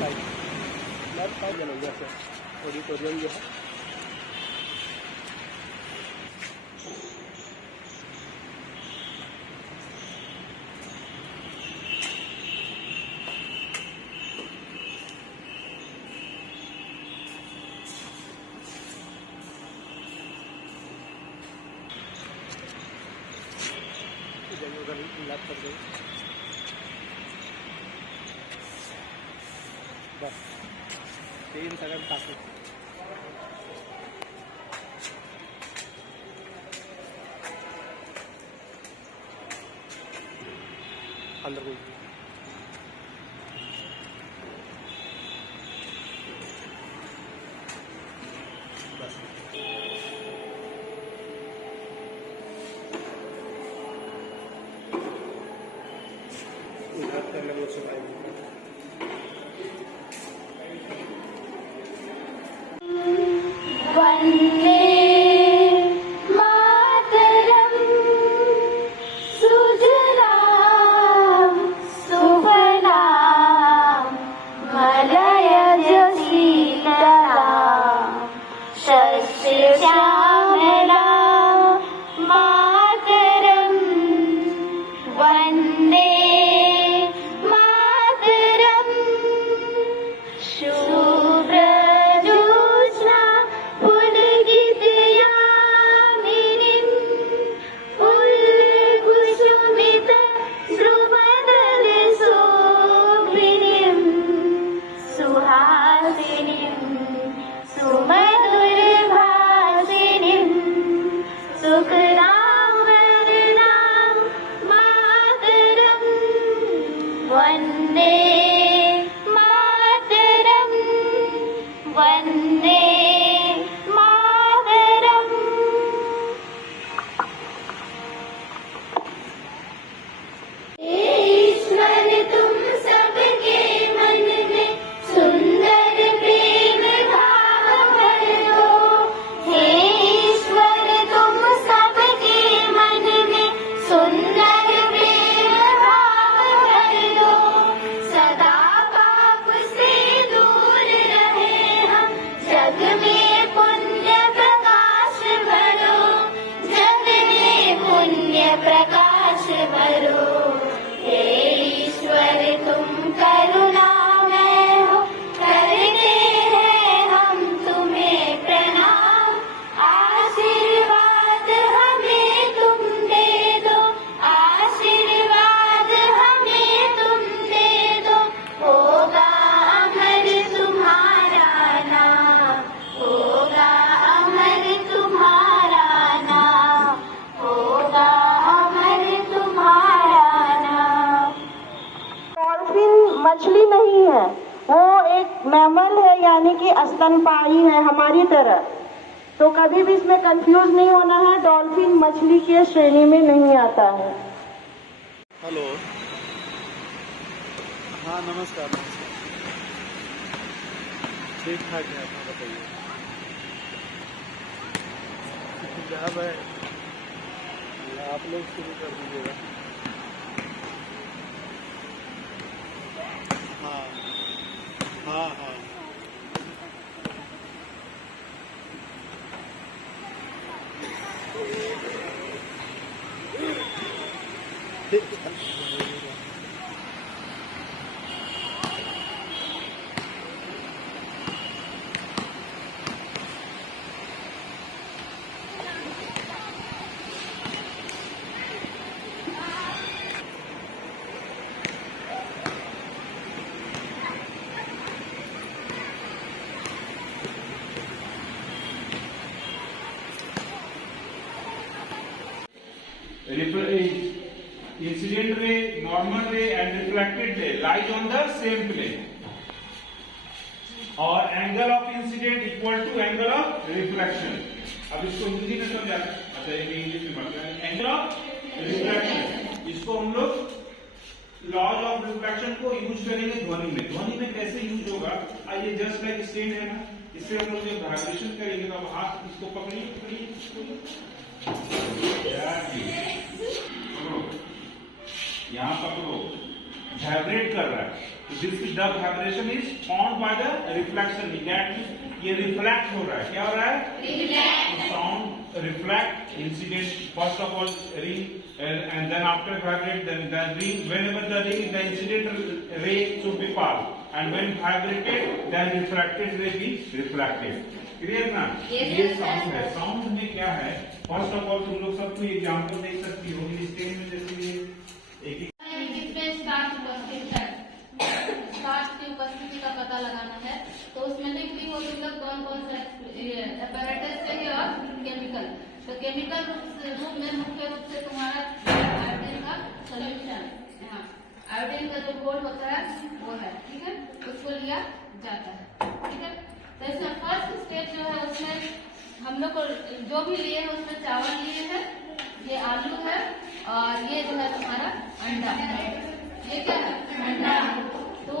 Left side बनोगे auditorium जो है लेफ्ट कर दो बस 3 सेकंड काफी अंदर कोई बस करने में सुनाई मछली नहीं है, वो एक मैमल है, यानी कि स्तनपायी है हमारी तरह। तो कभी भी इसमें कंफ्यूज नहीं होना है, डॉल्फिन मछली के श्रेणी में नहीं आता है। हेलो, हाँ नमस्कार। ठीक ठाक है, अपना बताइए। जहाँ है आप लोग शुरू कर दीजिएगा। हाँ हाँ हाँ incident ray, normal ray and refracted ray lies on the same plane, और angle of incident equal to angle of reflection। अब इसको हिंदी में समझा, अच्छा ये इंग्लिश में पढ़ते हैं। एंगल ऑफ रिफ्रैक्शन, इसको हम लोग लॉज ऑफ रिफ्रैक्शन को यूज करेंगे ध्वनि में। ध्वनि में कैसे यूज होगा, आइए जस्ट लाइक स्टैंड है ना, इससे हम लोग जब वाइब्रेशन करेंगे तो हाथ इसको पकड़िए यहाँ पकड़ो, वाइब्रेट कर रहा है, this the vibration is found by the reflection, that means ये रिफ्लेक्ट हो रहा है। क्या हो रहा है? Sound reflect incident first of all ring and then after vibrate then the ring, whenever the ring the incident ray should be passed, and when vibrated then refracted ray be reflected. Clear ना? ये sound है। Sound में क्या है? First of all तुम लोग सब कोई एग्जांपल देख सकती हो इस स्टेज में, जैसे ये एक स्टार्च की उपस्थिति का पता लगाना है, तो उसमें लिख ली हो तुम लोग कौन कौन सा apparatus चाहिए और केमिकल। तो केमिकल रूप में मुख्य रूप से तुम्हारा आयोडीन का सोल्यूशन, आयोडीन का जो घोल होता है वो है, ठीक है, उसको लिया जाता है, ठीक है। तो इसमें फर्स्ट स्टेज जो है उसमें हम लोग को जो भी लिए है उसमें चावल लिए हैं, ये आलू है और ये जो है तुम्हारा अंडा है। ये क्या है? अंडा। तो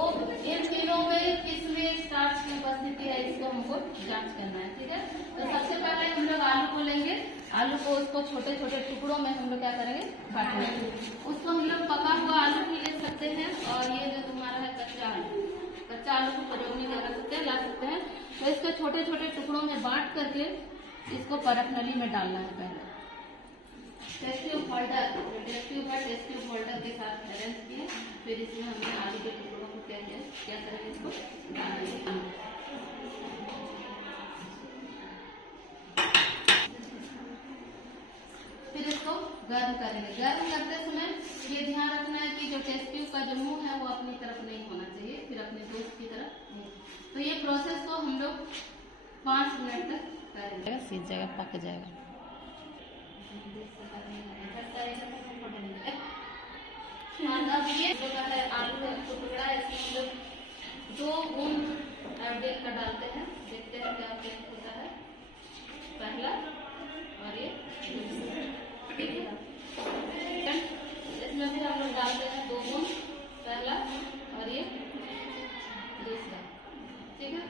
इन तीनों में किसमें स्टार्च की उपस्थिति है इसको हमको जांच करना है, ठीक है। तो सबसे पहले हम लोग आलू को लेंगे, आलू को उसको छोटे छोटे टुकड़ों में हम लोग क्या करेंगे? बांटेंगे। उसको हम लोग पका हुआ आलू भी ले सकते हैं और ये जो तुम्हारा है कच्चा आलू को परोगनी कर सकते हैं, ला सकते हैं। तो इसको छोटे छोटे टुकड़ों में बांट करके इसको परख नली में डालना है। पहले टेस्ट ट्यूब होल्डर के साथ अरेंज किए, फिर इसमें हमने आलू के टुकड़ों को क्या करेंगे? इसको डालेंगे। फिर इसको गर्म करेंगे। गर्म करते समय ये ध्यान रखना है कि जो टेस्ट ट्यूब का जो मुंह है वो अपनी तरफ नहीं होना चाहिए, फिर अपने दोस्त की तरफ मुंह। तो ये प्रोसेस को हम लोग 5 मिनट तक करेंगे, सीध जाएगा, पक जाएगा। अब ये जो है आलू है टुकड़ा है, इसमें हम लोग 2 बूंद आयोडीन का डालते हैं, देखते हैं क्या होता है। पहला और ये दूसरा, ठीक है। इसमें भी हम लोग डालते हैं 2 बूंद, पहला और ये दूसरा, ठीक है।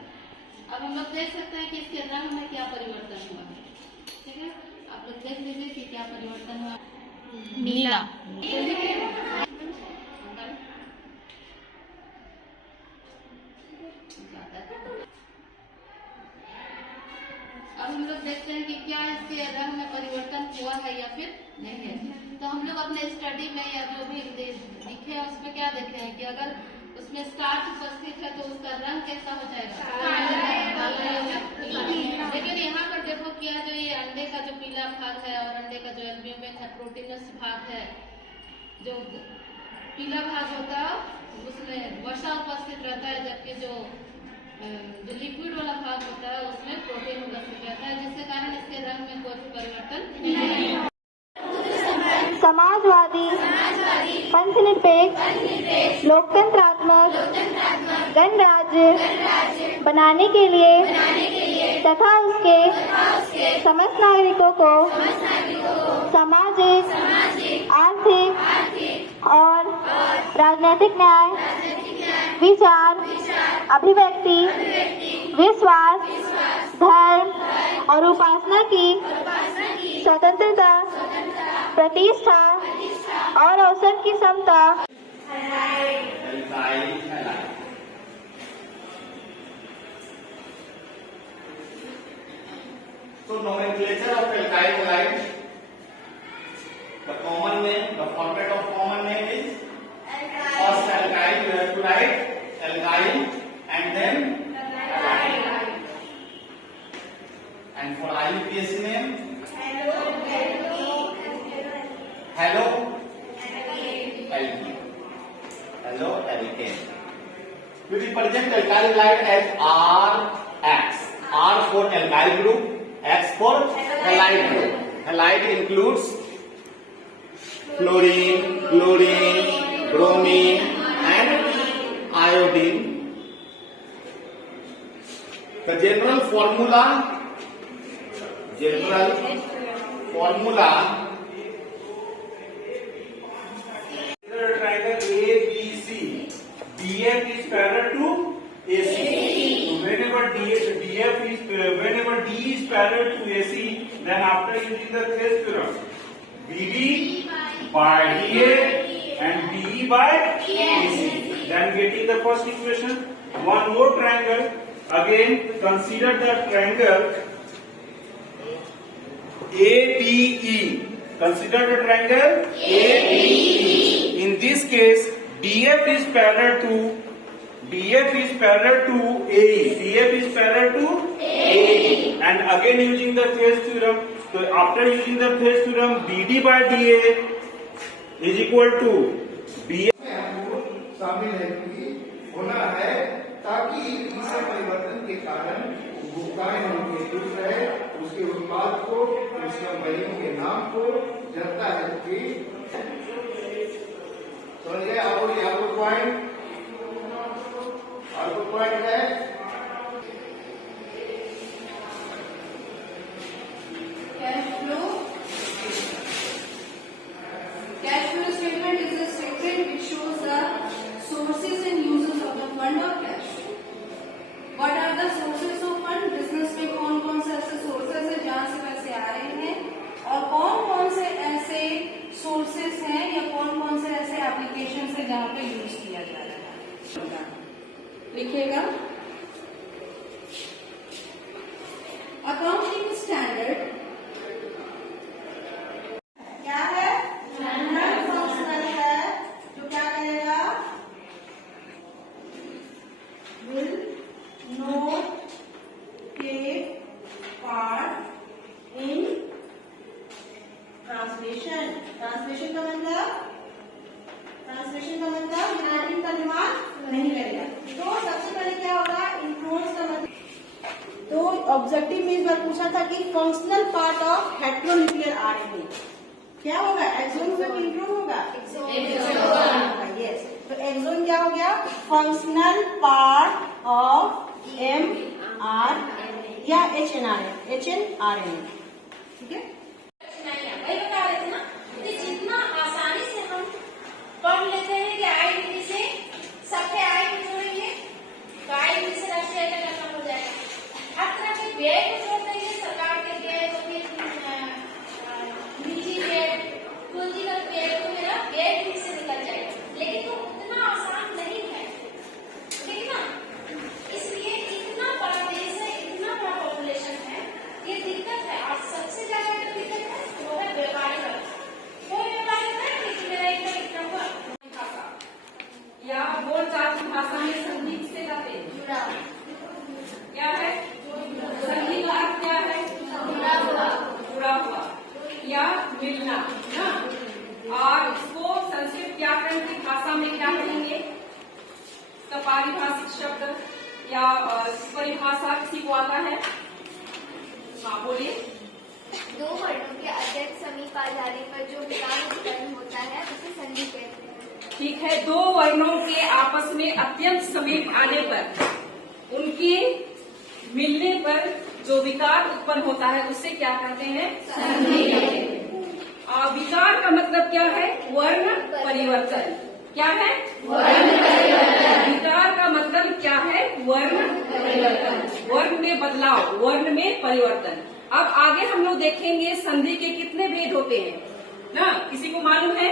अब हम लोग देख सकते हैं कि इसके रंग में क्या परिवर्तन हुआ है, ठीक है। आप लोग देख लीजिए कि क्या परिवर्तन हुआ। नीला। अब हम लोग देखते हैं कि क्या इसके रंग में परिवर्तन हुआ है या फिर नहीं है। तो हम लोग अपने स्टडी में या जो भी दिखे हैं उसमें क्या देखे हैं कि अगर उसमें स्टार्च उपस्थित है तो उसका रंग कैसा हो जाएगा? लेकिन यहाँ पर देखो क्या जो ये अंडे का जो पीला भाग है और अंडे का जो एल्ब्यूमिन है, प्रोटीनस भाग है, जो पीला भाग होता है उसमें वसा उपस्थित रहता है, जबकि जो लिक्विड वाला भाग होता है उसमें प्रोटीन उपस्थित रहता है, जिसके कारण इसके रंग में कोई भी परिवर्तन नहीं है। समाजवादी, पंथनिरपेक्ष, लोकतंत्रात्मक गणराज्य बनाने के लिए तथा उसके समस्त नागरिकों को सामाजिक, आर्थिक और राजनीतिक न्याय, विचार, अभिव्यक्ति, विश्वास, धर्म और उपासना की स्वतंत्रता, प्रतिष्ठा और अवसर की समता। So nomenclature of alkyl halide. The common name, the format of common name is first alkyl. You have to write alkyl and then halide. And for IUPAC name, hello alkene. Hello alkene. We represent alkyl halide as RX. R for alkyl group, X for halide group. Halide includes fluorine, chlorine, bromine and iodine. The general formula triangle ABC. DF is parallel to AC. So whenever D is parallel to AC, then after using the Thales theorem, BD by DA and BE by AC. Then getting the first equation, one more triangle. Again, consider the triangle ABE. Consider the triangle ABE. In this case, DF is parallel to AE. DF is parallel to AE. And again using the Thales theorem. So after using the Thales theorem, BD by DA is equal to BA. हमको शामिल है कि होना है ताकि इसे परिवर्तन के कारण भुगतान होने के दूर रहे, उसके उत्पाद को, उसके कंपनियों के नाम को जनता है कि समझिए। आपको पॉइंट है Cash flow statement is a statement which shows the sources and uses of the fund or cash. What are the sources of fund? Business में कौन कौन से ऐसे सोर्सेस है जहाँ से पैसे आ रहे हैं, और कौन कौन से ऐसे सोर्सेस हैं या कौन कौन से ऐसे एप्लीकेशन है जहाँ पे यूज किया जा रहा है। लिखिएगा अकाउंटिंग स्टैंडर्ड क्या है? नॉन फंक्शनल है, जो क्या करेगा? Will not take part in translation. Translation का मतलब नाटिंग का निर्माण नहीं करेगा। तो सबसे पहले क्या होगा? इन्फ्लुएंस का मतलब, तो ऑब्जेक्टिव में इस बार पूछा था कि functional part of heteronuclear RNA क्या होगा? एक्सोन होगा कि इंट्रोन होगा? यस। तो एक्सोन क्या हो गया? फंक्शनल पार्ट ऑफ एमआरएनए या एचएनआरएनए। ठीक है, वही बता रहे थे ना कि जितना आसानी से हम पढ़ लेते हैं कि आईडीबी से सबके आईडी जोड़ेंगे तो आईडीबी से राष्ट्रीय आय का खत्म हो जाएगा। हर तरह के व्यय को जोड़ देंगे, सरकार के व्यय तो फिर निजी व्यय, पूंजीगत व्यय तो मेरा व्यय भी से निकल जाएगा, लेकिन तो उतना आसान नहीं है, ठीक ना। इसलिए इतना बड़ा देश है, इतना बड़ा पॉपुलेशन है, ये दिक्कत है। आज सबसे ज्यादा जो दिक्कत है वो है व्यापारी वर्ग। कोई व्यापारी है कि मेरा इतना हुआ या बोलचाल की भाषा में संगीत से जाते जुड़ा क्या है? संगीत का अर्थ क्या है? जुड़ा हुआ या मिलना ना। और इसको संस्कृत व्याकरण की भाषा में क्या कहेंगे? इसका पारिभाषिक शब्द या परिभाषा किसी को आता है? हाँ बोलिए। दो वर्णों के अत्यंत समीप आ जाने पर जो विकार उत्पन्न होता है उसे संधि कहते हैं। ठीक है, दो वर्णों के आपस में अत्यंत समीप आने पर, उनके मिलने पर जो विकार उत्पन्न होता है उससे क्या कहते हैं? संधि कहते हैं। विकार का मतलब क्या है? वर्ण परिवर्तन। क्या है? वर्ण परिवर्तन। विकार का मतलब क्या है? वर्ण परिवर्तन। वर्ण में बदलाव, वर्ण में परिवर्तन। अब आगे हम लोग देखेंगे संधि के कितने भेद होते हैं ना। किसी को मालूम है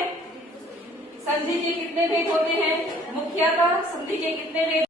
संधि के कितने भेद होते हैं? मुख्यतः संधि के कितने भेद?